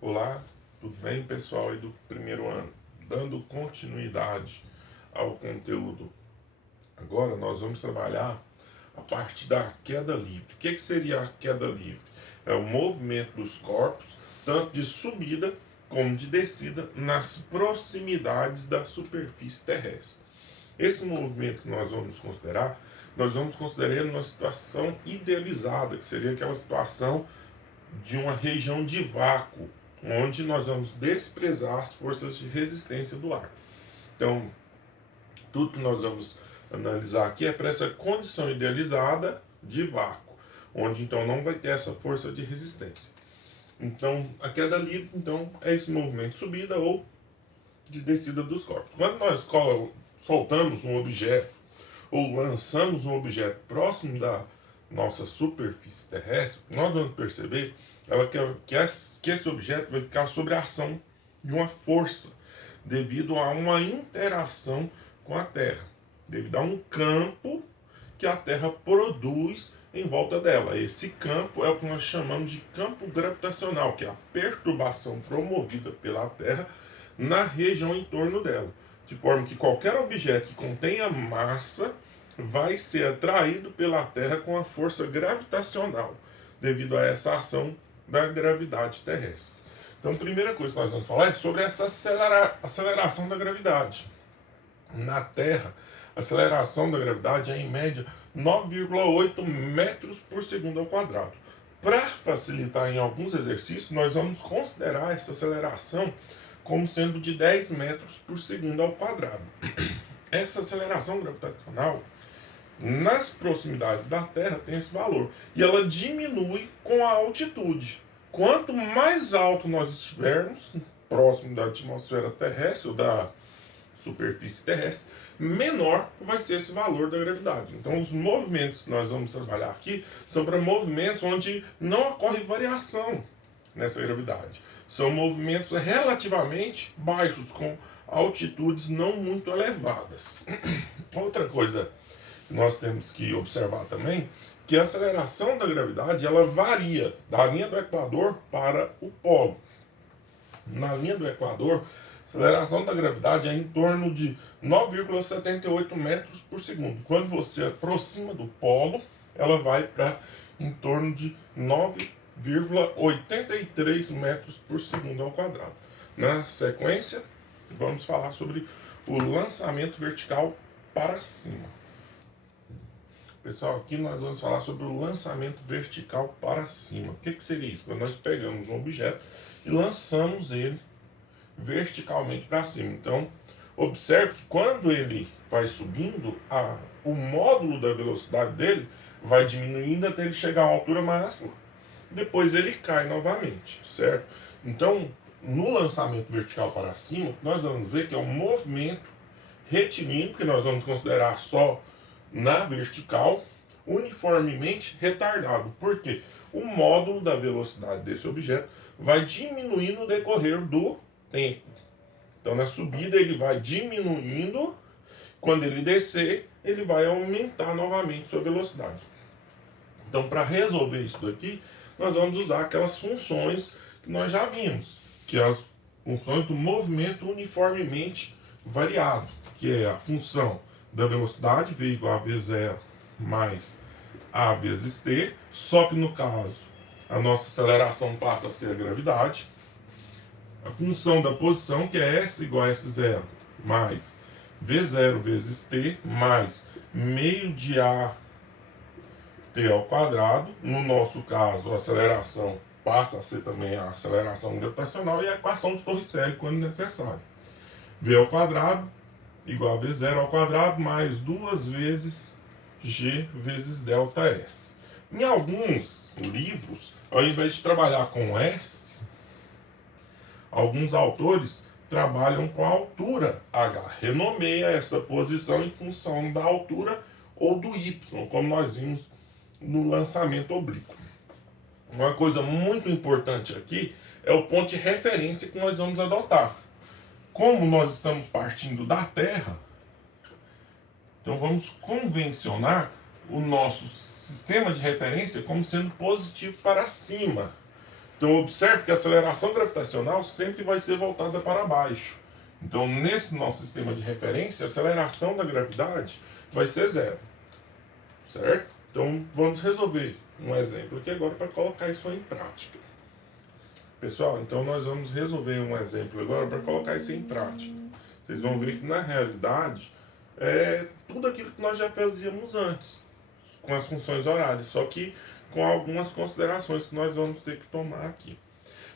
Olá, tudo bem, pessoal aí do primeiro ano? Dando continuidade ao conteúdo. Agora nós vamos trabalhar a parte da queda livre. O que seria a queda livre? É o movimento dos corpos, tanto de subida como de descida, nas proximidades da superfície terrestre. Esse movimento que nós vamos considerar ele uma situação idealizada, que seria aquela situação de uma região de vácuo, onde nós vamos desprezar as forças de resistência do ar. Então, tudo que nós vamos analisar aqui é para essa condição idealizada de vácuo, onde então não vai ter essa força de resistência. Então, a queda livre então, é esse movimento de subida ou de descida dos corpos. Quando nós soltamos um objeto ou lançamos um objeto próximo da nossa superfície terrestre, nós vamos perceber que esse objeto vai ficar sob a ação de uma força, devido a uma interação com a Terra, devido a um campo que a Terra produz em volta dela. Esse campo é o que nós chamamos de campo gravitacional, que é a perturbação promovida pela Terra na região em torno dela, de forma que qualquer objeto que contenha massa vai ser atraído pela Terra com a força gravitacional, devido a essa ação da gravidade terrestre. Então, a primeira coisa que nós vamos falar é sobre essa aceleração da gravidade. Na Terra, a aceleração da gravidade é, em média, 9,8 metros por segundo ao quadrado. Para facilitar em alguns exercícios, nós vamos considerar essa aceleração como sendo de 10 metros por segundo ao quadrado. Essa aceleração gravitacional nas proximidades da Terra tem esse valor. E ela diminui com a altitude. Quanto mais alto nós estivermos, próximo da atmosfera terrestre ou da superfície terrestre, menor vai ser esse valor da gravidade. Então, os movimentos que nós vamos trabalhar aqui são para movimentos onde não ocorre variação nessa gravidade. São movimentos relativamente baixos, com altitudes não muito elevadas. Outra coisa nós temos que observar também que a aceleração da gravidade ela varia da linha do Equador para o polo. Na linha do Equador, a aceleração da gravidade é em torno de 9,78 metros por segundo. Quando você aproxima do polo, ela vai para em torno de 9,83 metros por segundo ao quadrado. Na sequência, vamos falar sobre o lançamento vertical para cima. Pessoal, aqui nós vamos falar sobre o lançamento vertical para cima. O que seria isso? Quando nós pegamos um objeto e lançamos ele verticalmente para cima. Então, observe que quando ele vai subindo, o módulo da velocidade dele vai diminuindo até ele chegar a uma altura máxima. Depois ele cai novamente, certo? Então, no lançamento vertical para cima, nós vamos ver que é um movimento retilíneo, que nós vamos considerar só na vertical, uniformemente retardado. Por quê? O módulo da velocidade desse objeto vai diminuir no decorrer do tempo. Então, na subida ele vai diminuindo, quando ele descer, ele vai aumentar novamente sua velocidade. Então, para resolver isso daqui, nós vamos usar aquelas funções que nós já vimos, que é as funções do movimento uniformemente variado, que é a função da velocidade, V igual a V0 mais A vezes T, só que no caso a nossa aceleração passa a ser a gravidade. A função da posição, que é S igual a S0 mais V0 vezes T, mais meio de A T ao quadrado. No nosso caso, a aceleração passa a ser também a aceleração gravitacional e a equação de Torricelli quando necessário. V ao quadrado igual a V0 ao quadrado mais 2 vezes G vezes delta S. Em alguns livros, ao invés de trabalhar com S, alguns autores trabalham com a altura H. Renomeia essa posição em função da altura ou do Y, como nós vimos no lançamento oblíquo. Uma coisa muito importante aqui é o ponto de referência que nós vamos adotar. Como nós estamos partindo da Terra, então vamos convencionar o nosso sistema de referência como sendo positivo para cima. Então observe que a aceleração gravitacional sempre vai ser voltada para baixo. Então nesse nosso sistema de referência, a aceleração da gravidade vai ser zero. Certo? Então vamos resolver um exemplo aqui agora para colocar isso em prática. Pessoal, então nós vamos resolver um exemplo agora para colocar isso em prática. Vocês vão ver que na realidade é tudo aquilo que nós já fazíamos antes, com as funções horárias, só que com algumas considerações que nós vamos ter que tomar aqui.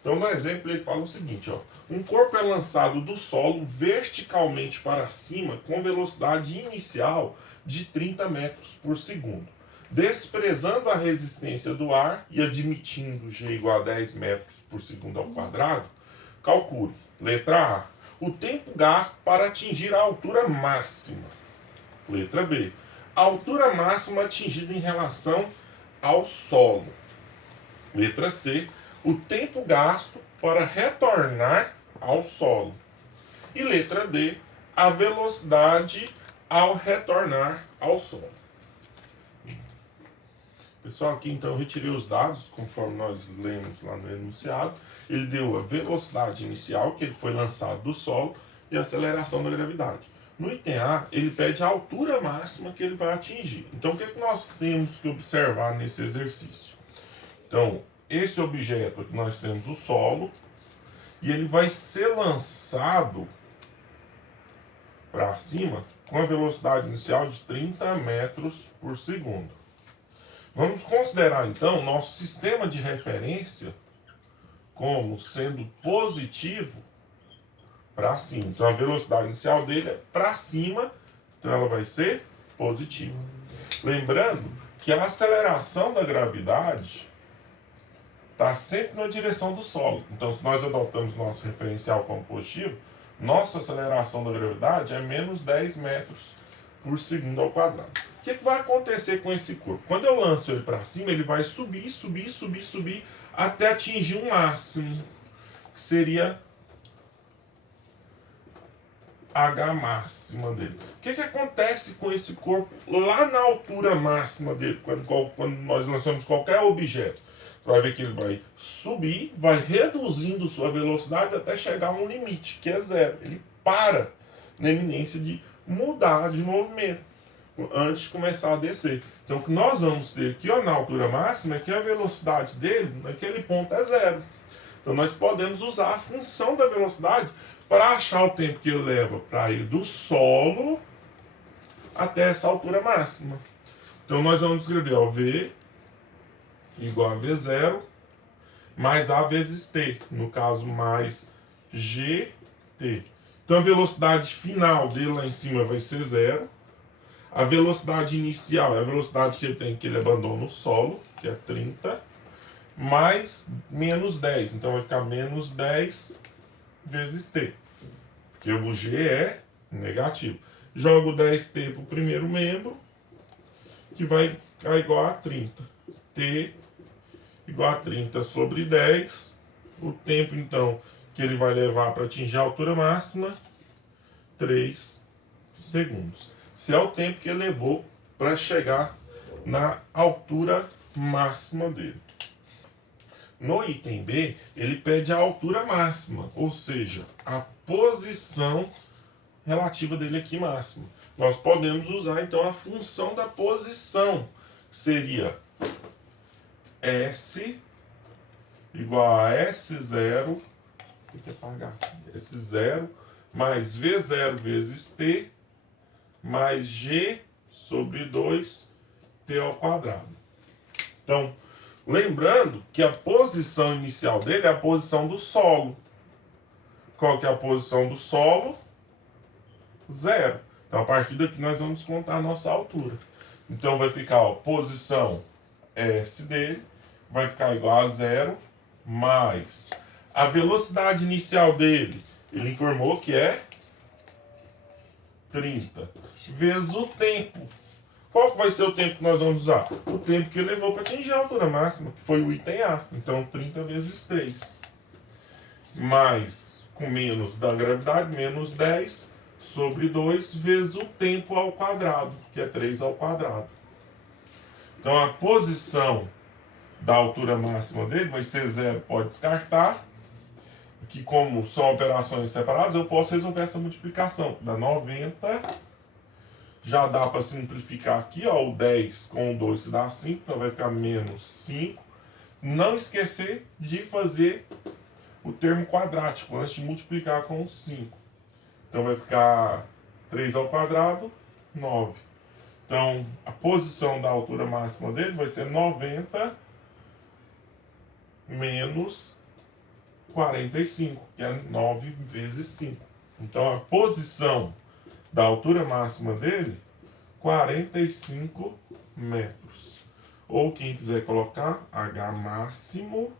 Então, no exemplo, ele fala o seguinte, ó, um corpo é lançado do solo verticalmente para cima com velocidade inicial de 30 metros por segundo. Desprezando a resistência do ar e admitindo g igual a 10 metros por segundo ao quadrado, calcule, letra A, o tempo gasto para atingir a altura máxima. Letra B, a altura máxima atingida em relação ao solo. Letra C, o tempo gasto para retornar ao solo. E letra D, a velocidade ao retornar ao solo. Pessoal, aqui então eu retirei os dados, conforme nós lemos lá no enunciado. Ele deu a velocidade inicial, que ele foi lançado do solo, e a aceleração da gravidade. No item A, ele pede a altura máxima que ele vai atingir. Então, o que, é que nós temos que observar nesse exercício? Então, esse objeto aqui nós temos o solo, e ele vai ser lançado para cima com a velocidade inicial de 30 metros por segundo. Vamos considerar então nosso sistema de referência como sendo positivo para cima. Então a velocidade inicial dele é para cima, então ela vai ser positiva. Lembrando que a aceleração da gravidade está sempre na direção do solo. Então se nós adotamos nosso referencial como positivo, nossa aceleração da gravidade é menos 10 metros por segundo ao quadrado. O que vai acontecer com esse corpo? Quando eu lanço ele para cima, ele vai subir, subir, subir, subir, até atingir um máximo, que seria H máxima dele. O que acontece com esse corpo lá na altura máxima dele, quando nós lançamos qualquer objeto? Você vai ver que ele vai subir, vai reduzindo sua velocidade até chegar a um limite, que é zero. Ele para na iminência de mudar de movimento antes de começar a descer. Então o que nós vamos ter aqui, ó, na altura máxima é que a velocidade dele naquele ponto é zero. Então nós podemos usar a função da velocidade para achar o tempo que ele leva para ir do solo até essa altura máxima. Então nós vamos escrever, ó, V igual a V0 mais A vezes T, no caso mais GT. Então a velocidade final dele lá em cima vai ser zero. A velocidade inicial é a velocidade que ele tem, que ele abandona o solo, que é 30, mais menos 10. Então vai ficar menos 10 vezes T, porque o G é negativo. Jogo 10T para o primeiro membro, que vai ficar igual a 30. T igual a 30 sobre 10. O tempo, então, que ele vai levar para atingir a altura máxima, 3 segundos. Esse é o tempo que ele levou para chegar na altura máxima dele. No item B, ele pede a altura máxima, ou seja, a posição relativa dele aqui máxima. Nós podemos usar então a função da posição, que seria S igual a S0, tem que apagar, S0 mais V0 vezes T mais G sobre 2T ao quadrado. Então, lembrando que a posição inicial dele é a posição do solo. Qual que é a posição do solo? Zero. Então, a partir daqui nós vamos contar a nossa altura. Então, vai ficar, ó, posição S dele vai ficar igual a zero mais a velocidade inicial dele. Ele informou que é 30 vezes o tempo. Qual que vai ser o tempo que nós vamos usar? O tempo que ele levou para atingir a altura máxima, que foi o item A. Então, 30 vezes 3. Mais, com menos da gravidade, menos 10 sobre 2 vezes o tempo ao quadrado, que é 3 ao quadrado. Então, a posição da altura máxima dele vai ser 0, pode descartar. Aqui, como são operações separadas, eu posso resolver essa multiplicação. Dá 90. Já dá para simplificar aqui, ó, o 10 com o 2 que dá 5, então vai ficar menos 5. Não esquecer de fazer o termo quadrático antes de multiplicar com 5. Então vai ficar 3 ao quadrado, 9. Então a posição da altura máxima dele vai ser 90 menos 45, que é 9 vezes 5. Então a posição da altura máxima dele, 45 metros. Ou quem quiser colocar, H máximo,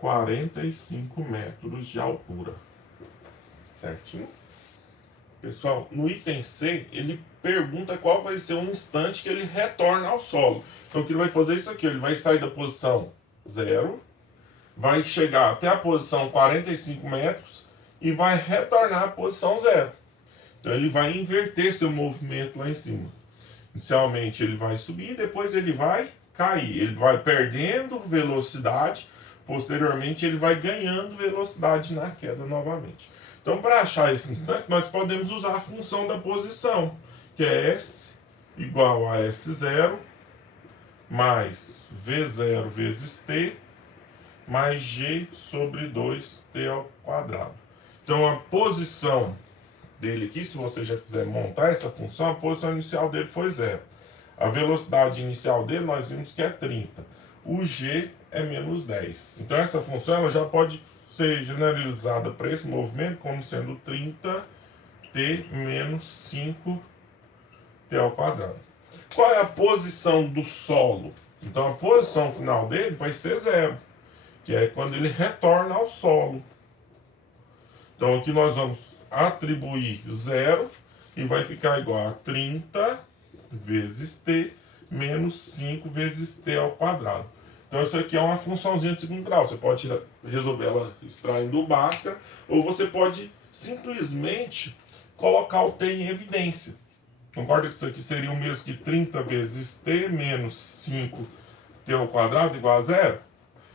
45 metros de altura. Certinho? Pessoal, no item C, ele pergunta qual vai ser o instante que ele retorna ao solo. Então, o que ele vai fazer é isso aqui, ele vai sair da posição 0, vai chegar até a posição 45 metros e vai retornar à posição 0. Então, ele vai inverter seu movimento lá em cima. Inicialmente, ele vai subir, depois ele vai cair. Ele vai perdendo velocidade, posteriormente, ele vai ganhando velocidade na queda novamente. Então, para achar esse instante, nós podemos usar a função da posição, que é S igual a S0 mais V0 vezes T mais G sobre 2T ao quadrado. Então, a posição dele aqui, se você já quiser montar essa função, a posição inicial dele foi 0. A velocidade inicial dele, nós vimos que é 30. O G é menos 10. Então, essa função ela já pode ser generalizada para esse movimento como sendo 30t menos 5t ao quadrado. Qual é a posição do solo? Então a posição final dele vai ser 0, que é quando ele retorna ao solo. Então aqui nós vamos atribuir 0 e vai ficar igual a 30 vezes t menos 5 vezes t ao quadrado. Então isso aqui é uma funçãozinha de segundo grau. Você pode resolver ela extraindo o Bhaskara, ou você pode simplesmente colocar o t em evidência. Concorda que isso aqui seria o mesmo que 30 vezes t menos 5t ao quadrado igual a 0?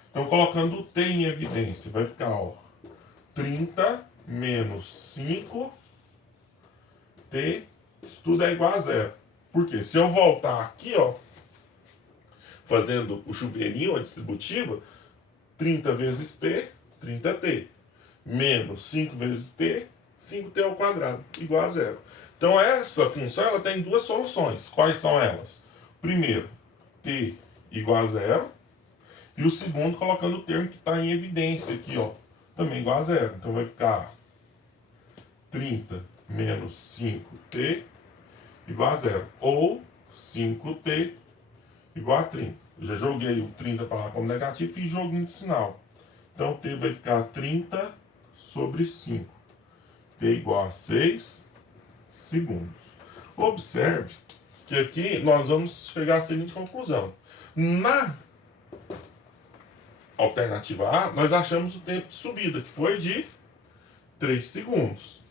Então colocando o t em evidência, vai ficar, ó, 30 menos 5t, isso tudo é igual a 0. Por quê? Se eu voltar aqui, ó, fazendo o chuveirinho, a distributiva, 30 vezes t, 30t, menos 5 vezes t, 5t ao quadrado, igual a 0. Então essa função ela tem duas soluções. Quais são elas? Primeiro, t igual a 0, e o segundo colocando o termo que está em evidência aqui, ó, também igual a 0. Então vai ficar 30 menos 5t igual a 0, ou 5t igual a 30. Eu já joguei o 30 para lá como negativo e fiz joguinho de sinal. Então t vai ficar 30 sobre 5. T igual a 6 segundos. Observe que aqui nós vamos chegar à seguinte conclusão. Na alternativa A, nós achamos o tempo de subida, que foi de 3 segundos.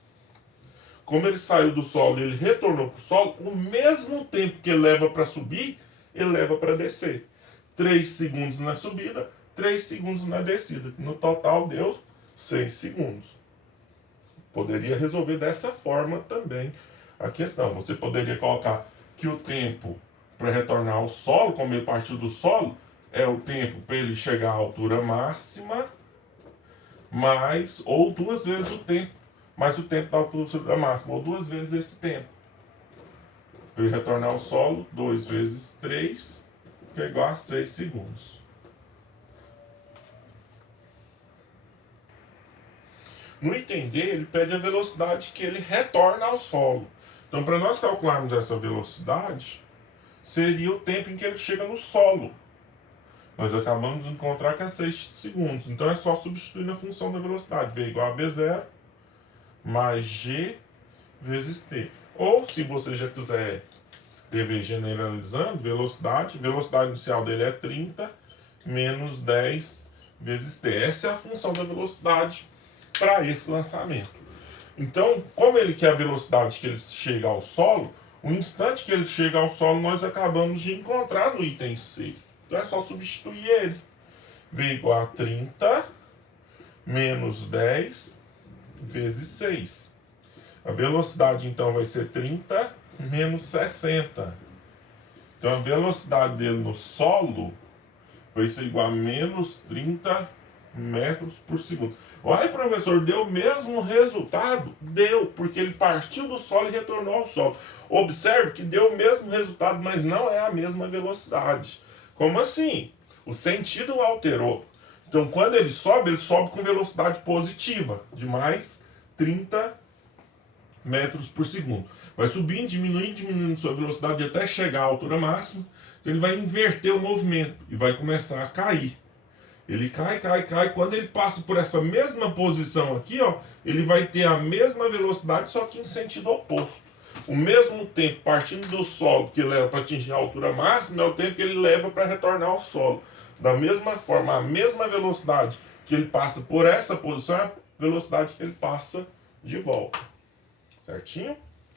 Como ele saiu do solo e ele retornou para o solo, o mesmo tempo que ele leva para subir, ele leva para descer. 3 segundos na subida, 3 segundos na descida. No total deu 6 segundos. Poderia resolver dessa forma também a questão. Você poderia colocar que o tempo para retornar ao solo, como ele partiu do solo, é o tempo para ele chegar à altura máxima, mais, ou duas vezes o tempo, mais o tempo da altura máxima, ou duas vezes esse tempo. Para ele retornar ao solo, 2 vezes 3, que é igual a 6 segundos. No item D, ele pede a velocidade que ele retorna ao solo. Então, para nós calcularmos essa velocidade, seria o tempo em que ele chega no solo. Nós acabamos de encontrar que é 6 segundos. Então, é só substituir na função da velocidade. V igual a V0 mais G vezes T. Ou, se você já quiser escrever generalizando, velocidade inicial dele é 30 menos 10 vezes T. Essa é a função da velocidade para esse lançamento. Então, como ele quer a velocidade que ele chega ao solo, o instante que ele chega ao solo nós acabamos de encontrar no item C. Então é só substituir ele. V igual a 30 menos 10 vezes 6. A velocidade então vai ser 30 menos 60. Então a velocidade dele no solo vai ser igual a menos 30 metros por segundo. Olha, professor, deu o mesmo resultado? Deu, porque ele partiu do solo e retornou ao solo. Observe que deu o mesmo resultado, mas não é a mesma velocidade. Como assim? O sentido alterou. Então, quando ele sobe com velocidade positiva, de mais 30 metros por segundo. Vai subindo, diminuindo sua velocidade até chegar à altura máxima. Então, ele vai inverter o movimento e vai começar a cair. Ele cai. Quando ele passa por essa mesma posição aqui, ó, ele vai ter a mesma velocidade, só que em sentido oposto. O mesmo tempo partindo do solo que leva para atingir a altura máxima é o tempo que ele leva para retornar ao solo. Da mesma forma, a mesma velocidade que ele passa por essa posição é a velocidade que ele passa de volta. Certinho?